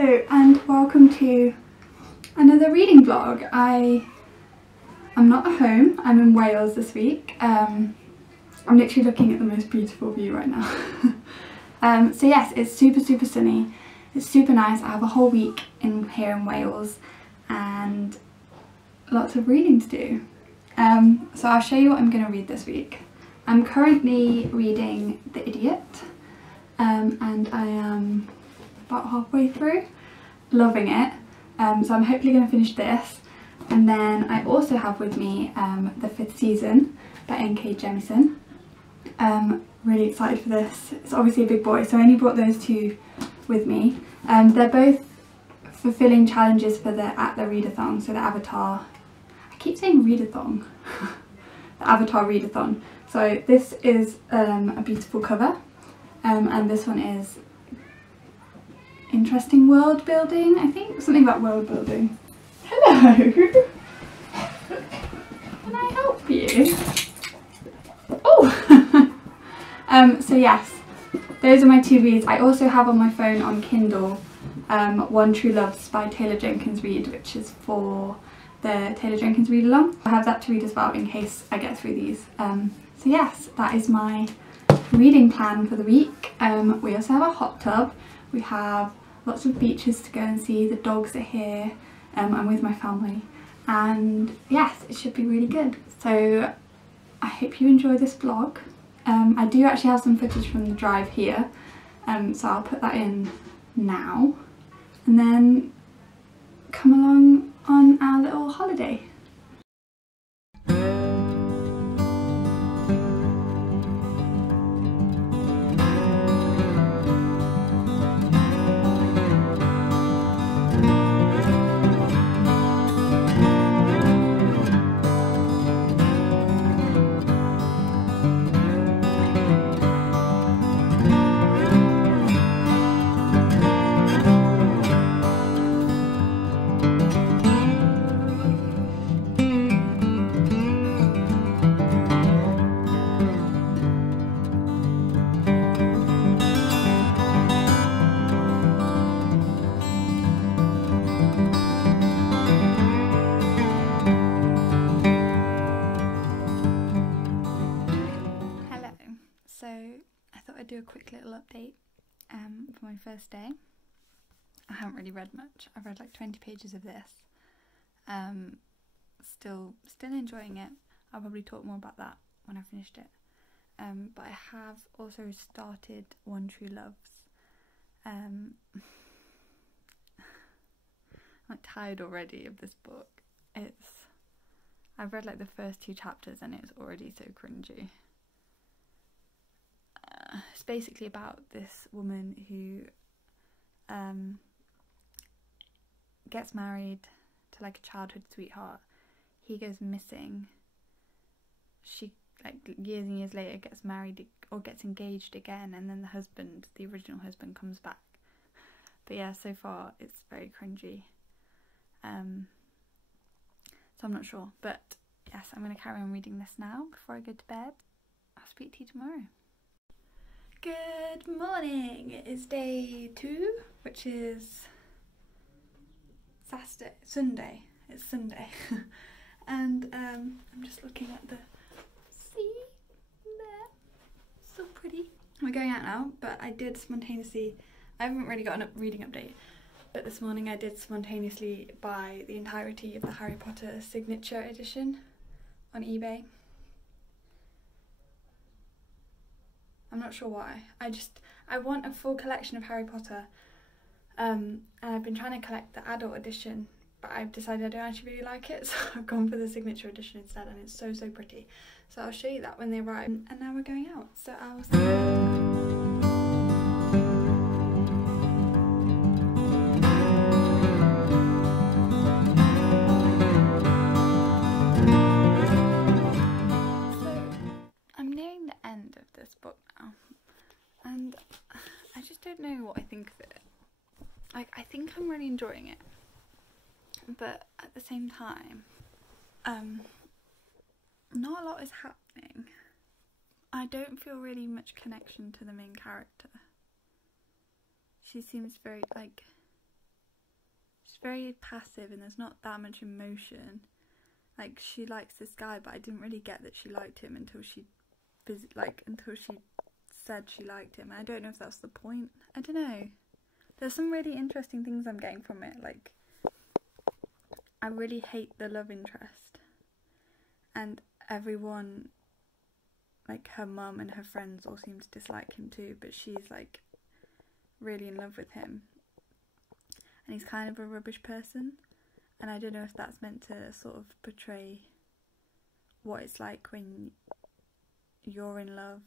Hello and welcome to another reading vlog. I'm not at home, I'm in Wales this week. I'm literally looking at the most beautiful view right now. So yes, it's super sunny, it's super nice. I have a whole week here in Wales and lots of reading to do. So I'll show you what I'm going to read this week. I'm currently reading The Idiot and I am about halfway through, loving it. So I'm hopefully going to finish this, and then I also have with me the 5th season by N.K. Jemisin. Really excited for this. It's obviously a big boy, so I only brought those two with me. They're both fulfilling challenges for the readathon, so the Avatar, I keep saying readathon, the Avatar readathon. So this is a beautiful cover, and this one is interesting world building, I think, something about world building. Hello! Can I help you? Oh! So yes, those are my two reads. I also have on my phone on Kindle One True Loves by Taylor Jenkins Reid, which is for the Taylor Jenkins read along. I have that to read as well in case I get through these. So yes, that is my reading plan for the week. We also have a hot tub. We have lots of beaches to go and see. The dogs are here. I'm with my family, and yes, it should be really good. So I hope you enjoy this vlog. I do actually have some footage from the drive here, so I'll put that in now, and then come along on our little holiday. Do a quick little update for my first day. I haven't really read much. I've read like 20 pages of this. Still enjoying it. I'll probably talk more about that when I finished it. But I have also started One True Loves. I'm like tired already of this book. I've read like the first 2 chapters and it's already so cringy. It's basically about this woman who gets married to like a childhood sweetheart. He goes missing. She, like, years and years later, gets married or gets engaged again, and then the original husband comes back. But yeah, so far it's very cringy. So I'm not sure, but yes, I'm going to carry on reading this now before I go to bed. I'll speak to you tomorrow. Good morning! It is day 2, which is Sunday. It's Sunday. And I'm just looking at the sea there. So pretty. We're going out now, but I did spontaneously, I haven't really got a reading update, but this morning I did spontaneously buy the entirety of the Harry Potter signature edition on eBay. I'm not sure why. I want a full collection of Harry Potter, and I've been trying to collect the adult edition, but I've decided I don't actually really like it, so I've gone for the signature edition instead, and it's so pretty. So I'll show you that when they arrive. And now we're going out, so I'll see you. This book now, and I just don't know what I think of it. Like, I think I'm really enjoying it, but at the same time, not a lot is happening. I don't feel really much connection to the main character. She seems very, like, very passive and there's not that much emotion. Like, she likes this guy, but I didn't really get that she liked him until she said she liked him. I don't know if that's the point. I don't know. There's some really interesting things I'm getting from it. Like, I really hate the love interest, and everyone, like her mum and her friends, all seem to dislike him too, but she's like really in love with him, and he's kind of a rubbish person. And I don't know if that's meant to sort of portray what it's like when you're in love,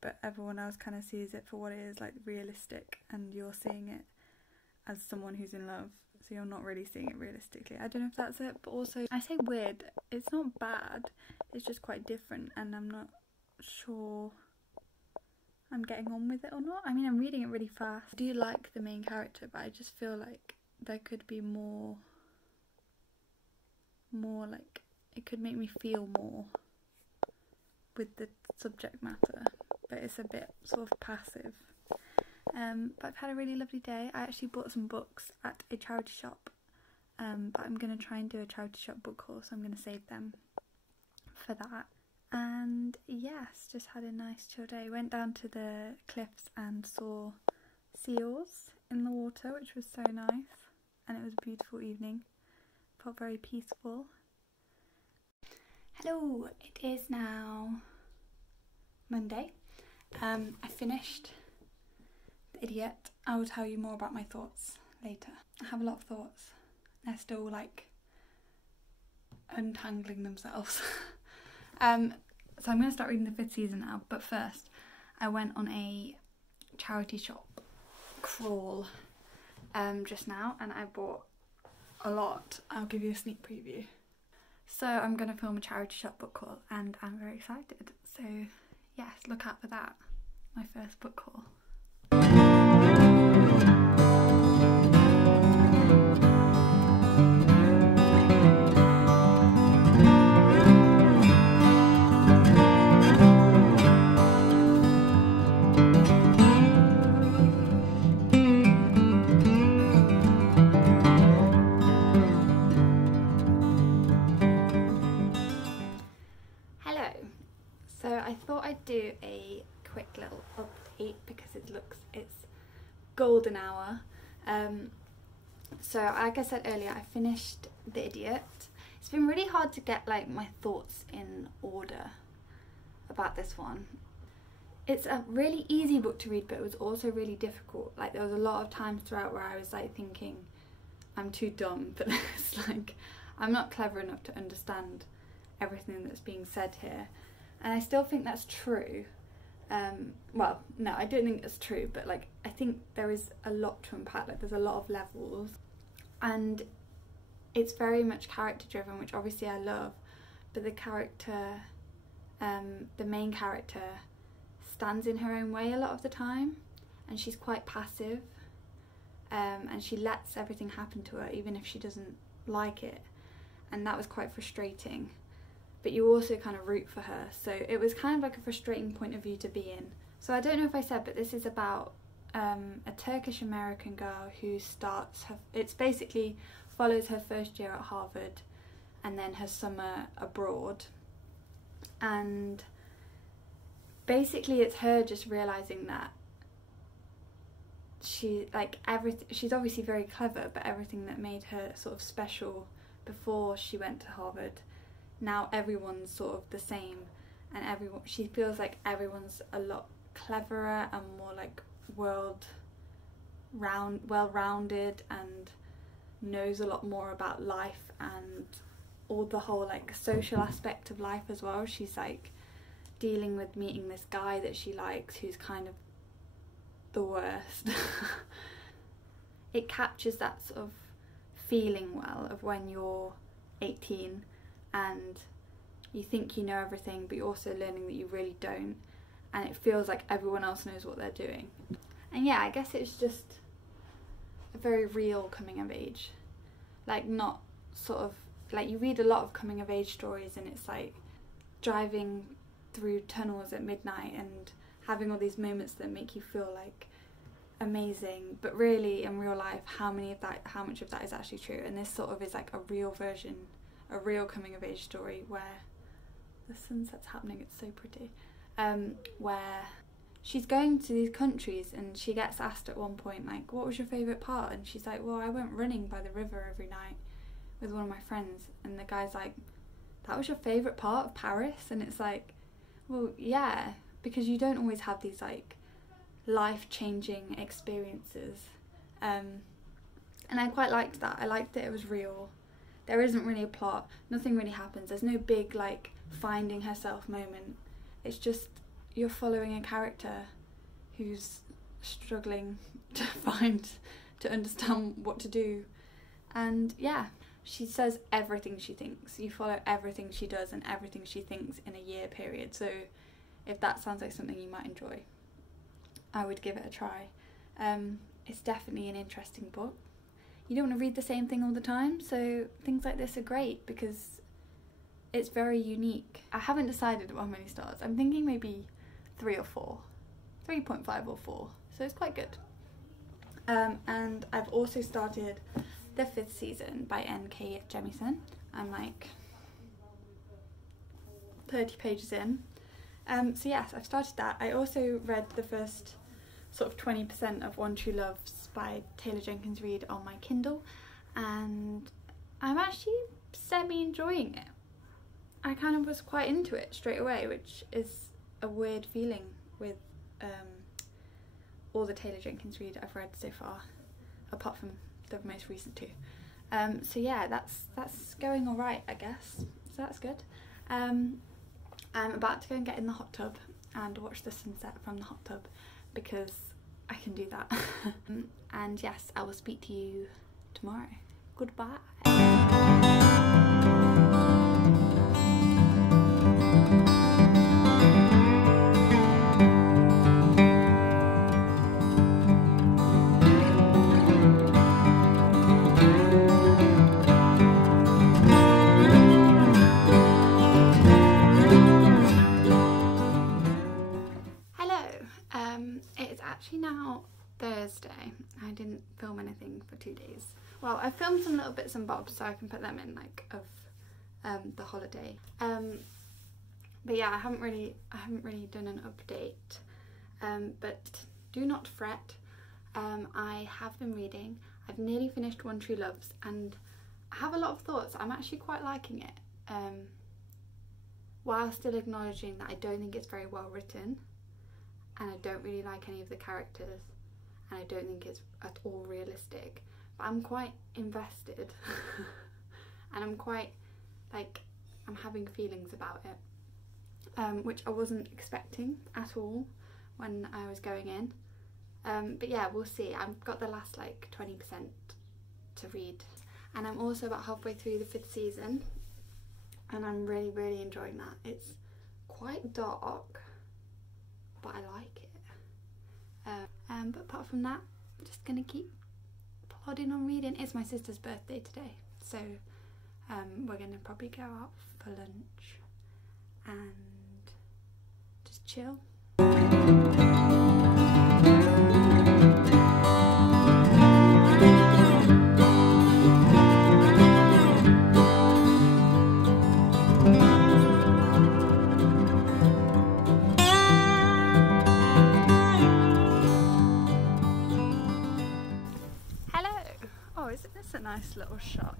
but everyone else kind of sees it for what it is, like realistic, and you're seeing it as someone who's in love, so you're not really seeing it realistically. I don't know if that's it, but also, I say weird, it's not bad, it's just quite different, and I'm not sure I'm getting on with it or not. I mean, I'm reading it really fast. I do like the main character, but I just feel like there could be more like, it could make me feel more with the subject matter, but it's a bit sort of passive. But I've had a really lovely day. I actually bought some books at a charity shop, but I'm going to try and do a charity shop book haul, so I'm going to save them for that. And yes, just had a nice chill day. Went down to the cliffs and saw seals in the water, which was so nice, and it was a beautiful evening. Felt very peaceful. Hello, it is now Monday. I finished The Idiot. I will tell you more about my thoughts later. I have a lot of thoughts. They're still like untangling themselves. So I'm going to start reading the 5th season now, but first I went on a charity shop crawl just now, and I bought a lot. I'll give you a sneak preview. So I'm going to film a charity shop book haul, and I'm very excited. So yes, look out for that. My first book haul. Do a quick little update because it's golden hour. So like I said earlier, I finished The Idiot. It's been really hard to get like my thoughts in order about this one. It's a really easy book to read, but it was also really difficult. Like, there was a lot of times throughout where I was like thinking, I'm too dumb for this. Like, I'm not clever enough to understand everything that's being said here. And I still think that's true. Well, no, I don't think it's true, but like, I think there is a lot to unpack. Like, there's a lot of levels, and it's very much character driven, which obviously I love. But the character, the main character, stands in her own way a lot of the time, and she's quite passive, and she lets everything happen to her even if she doesn't like it, and that was quite frustrating. But you also kind of root for her, so it was kind of like a frustrating point of view to be in. So I don't know if I said, but this is about a Turkish American girl who starts her, it's basically follows her first year at Harvard and then her summer abroad, and basically it's her just realising that she's obviously very clever, but everything that made her sort of special before she went to Harvard, now everyone's sort of the same, and she feels like everyone's a lot cleverer and more like well-rounded and knows a lot more about life and all the whole like social aspect of life as well. She's like dealing with meeting this guy that she likes who's kind of the worst. It captures that sort of feeling well of when you're 18 and you think you know everything, but you're also learning that you really don't, and it feels like everyone else knows what they're doing. And yeah, I guess it's just a very real coming of age. Like, not sort of like, you read a lot of coming of age stories and it's like driving through tunnels at midnight and having all these moments that make you feel like amazing, but really in real life, how much of that is actually true? And this sort of is like a real version, a real coming of age story where the sunset's happening, it's so pretty, where she's going to these countries and she gets asked at one point, like, what was your favourite part? And she's like, well, I went running by the river every night with one of my friends. And the guy's like, that was your favourite part of Paris? And it's like, well, yeah, because you don't always have these like life-changing experiences. And I quite liked that. I liked that it was real. There isn't really a plot, nothing really happens, there's no big like finding herself moment. It's just you're following a character who's struggling to understand what to do. And yeah, she says everything she thinks. You follow everything she does and everything she thinks in a year period. So if that sounds like something you might enjoy, I would give it a try. It's definitely an interesting book. You don't want to read the same thing all the time, so things like this are great because it's very unique. I haven't decided how many stars. I'm thinking maybe 3 or 4. 3.5 or 4, so it's quite good. And I've also started the 5th season by N.K. Jemisin. I'm like 30 pages in. So yes, I've started that. I also read the first sort of 20% of One True Loves by Taylor Jenkins Reid on my Kindle, and I'm actually semi-enjoying it. I kind of was quite into it straight away, which is a weird feeling with all the Taylor Jenkins Reid I've read so far, apart from the most recent 2. So yeah, that's going alright, I guess, so that's good. I'm about to go and get in the hot tub and watch the sunset from the hot tub because I can do that. And yes, I will speak to you tomorrow. Goodbye. It's actually now Thursday. I didn't film anything for 2 days. Well, I filmed some little bits and bobs so I can put them in like of the holiday. But yeah, I haven't really done an update. But do not fret. I have been reading. I've nearly finished One True Loves and I have a lot of thoughts. I'm actually quite liking it. While still acknowledging that I don't think it's very well written. And I don't really like any of the characters, and I don't think it's at all realistic, but I'm quite invested and I'm quite like, I'm having feelings about it, which I wasn't expecting at all when I was going in, but yeah, we'll see. I've got the last like 20% to read, and I'm also about halfway through the 5th season, and I'm really enjoying that. It's quite dark, but I like it. But apart from that, I'm just gonna keep plodding on reading. It's my sister's birthday today, so we're gonna probably go out for lunch and just chill. A nice little shot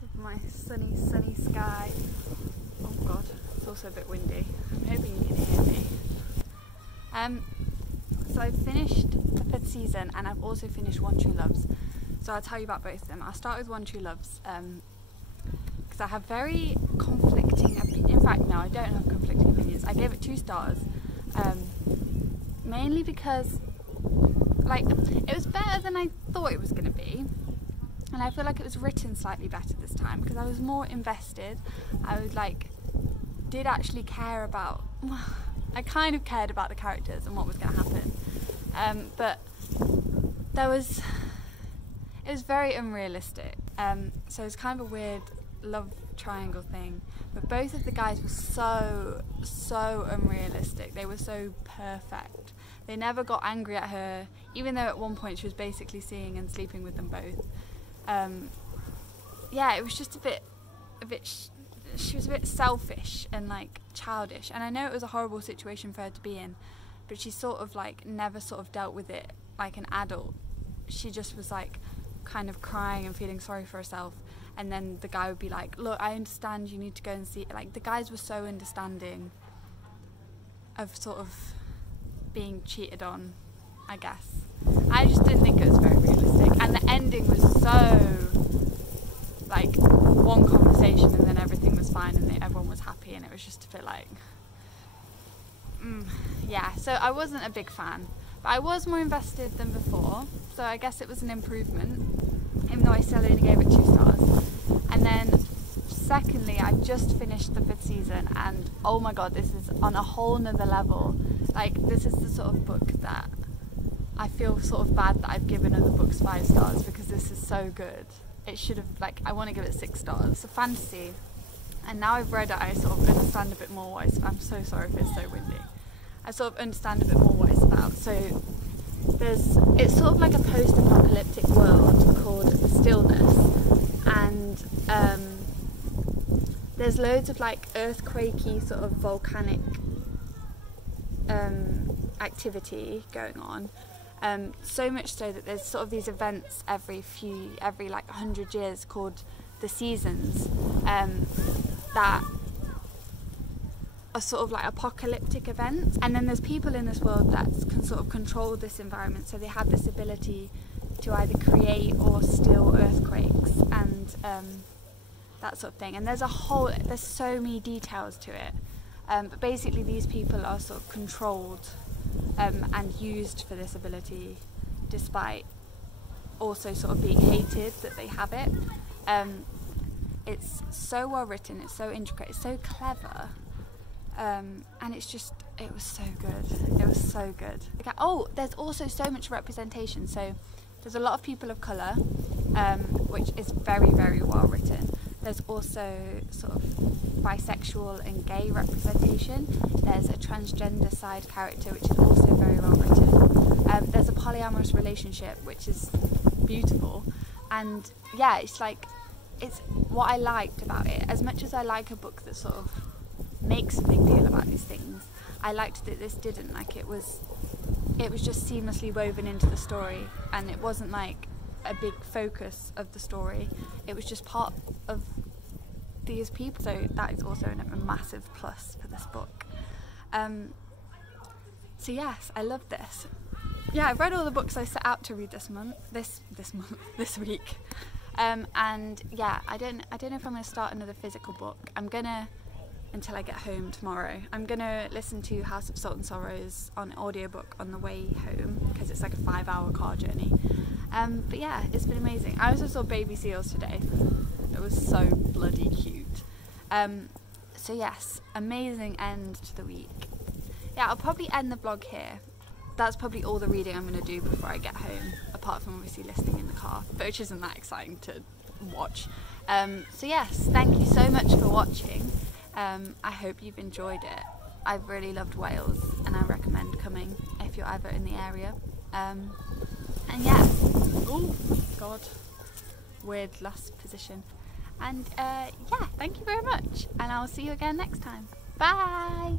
of my sunny sky. Oh god, it's also a bit windy. I'm hoping you can hear me. So I've finished the 5th season and I've also finished One True Loves. So I'll tell you about both of them. I'll start with One True Loves because I have very conflicting opinions. In fact, no, I don't have conflicting opinions. I gave it 2 stars, mainly because like it was better than I thought it was going to be. And I feel like it was written slightly better this time because I was more invested. I was like, did actually care about, I kind of cared about the characters and what was going to happen. But it was very unrealistic. So it's kind of a weird love triangle thing. But both of the guys were so unrealistic. They were so perfect They never got angry at her, even though at one point she was basically seeing and sleeping with them both. Yeah, it was just a bit she was a bit selfish and like childish, and I know it was a horrible situation for her to be in, but she sort of like never sort of dealt with it like an adult. She just was like kind of crying and feeling sorry for herself, and then the guy would be like, look, I understand, you need to go and see it. Like, the guys were so understanding of sort of being cheated on, I guess. I just didn't think it was very realistic, and the ending was so like one conversation and then everything was fine and everyone was happy, and it was just a bit like yeah, so I wasn't a big fan, but I was more invested than before, so I guess it was an improvement, even though I still only gave it 2 stars. And then secondly, I just finished the 5th season, and oh my god, this is on a whole nother level. Like, this is the sort of book that I feel sort of bad that I've given other books 5 stars, because this is so good. It should have, like, I want to give it 6 stars. It's a fantasy, and now I've read it, I sort of understand a bit more what it's, I'm so sorry if it's so windy. I sort of understand a bit more what it's about. So it's sort of like a post-apocalyptic world called the Stillness, and there's loads of like earthquakey sort of volcanic activity going on. So much so that there's sort of these events every like 100 years called the seasons, that are sort of like apocalyptic events. And then there's people in this world that can sort of control this environment, so they have this ability to either create or still earthquakes and that sort of thing. And there's so many details to it, but basically these people are sort of controlled and used for this ability, despite also sort of being hated that they have it. It's so well written, it's so intricate, it's so clever, and it was so good. It was so good. Okay. Oh, there's also so much representation. So there's a lot of people of colour, which is very, very well written. There's also sort of bisexual and gay representation. There's a transgender side character, which is also very well written. There's a polyamorous relationship, which is beautiful. And yeah, it's what I liked about it. As much as I like a book that sort of makes a big deal about these things, I liked that this didn't. Like, it was just seamlessly woven into the story, and it wasn't like a big focus of the story. It was just part of these people, so that is also a massive plus for this book. So yes, I love this. Yeah, I've read all the books I set out to read this week, and yeah, I don't know if I'm going to start another physical book. I'm gonna, until I get home tomorrow. I'm gonna listen to House of Salt and Sorrows on audiobook on the way home, because it's like a 5-hour car journey. But yeah, it's been amazing. I also saw baby seals today. It was so bloody cute. So yes, amazing end to the week. Yeah, I'll probably end the vlog here. That's probably all the reading I'm going to do before I get home, apart from obviously listening in the car, which isn't that exciting to watch. So yes, thank you so much for watching. I hope you've enjoyed it. I've really loved Wales, and I recommend coming if you're ever in the area. And yeah, oh god, weird last position. And yeah, thank you very much, and I'll see you again next time. Bye!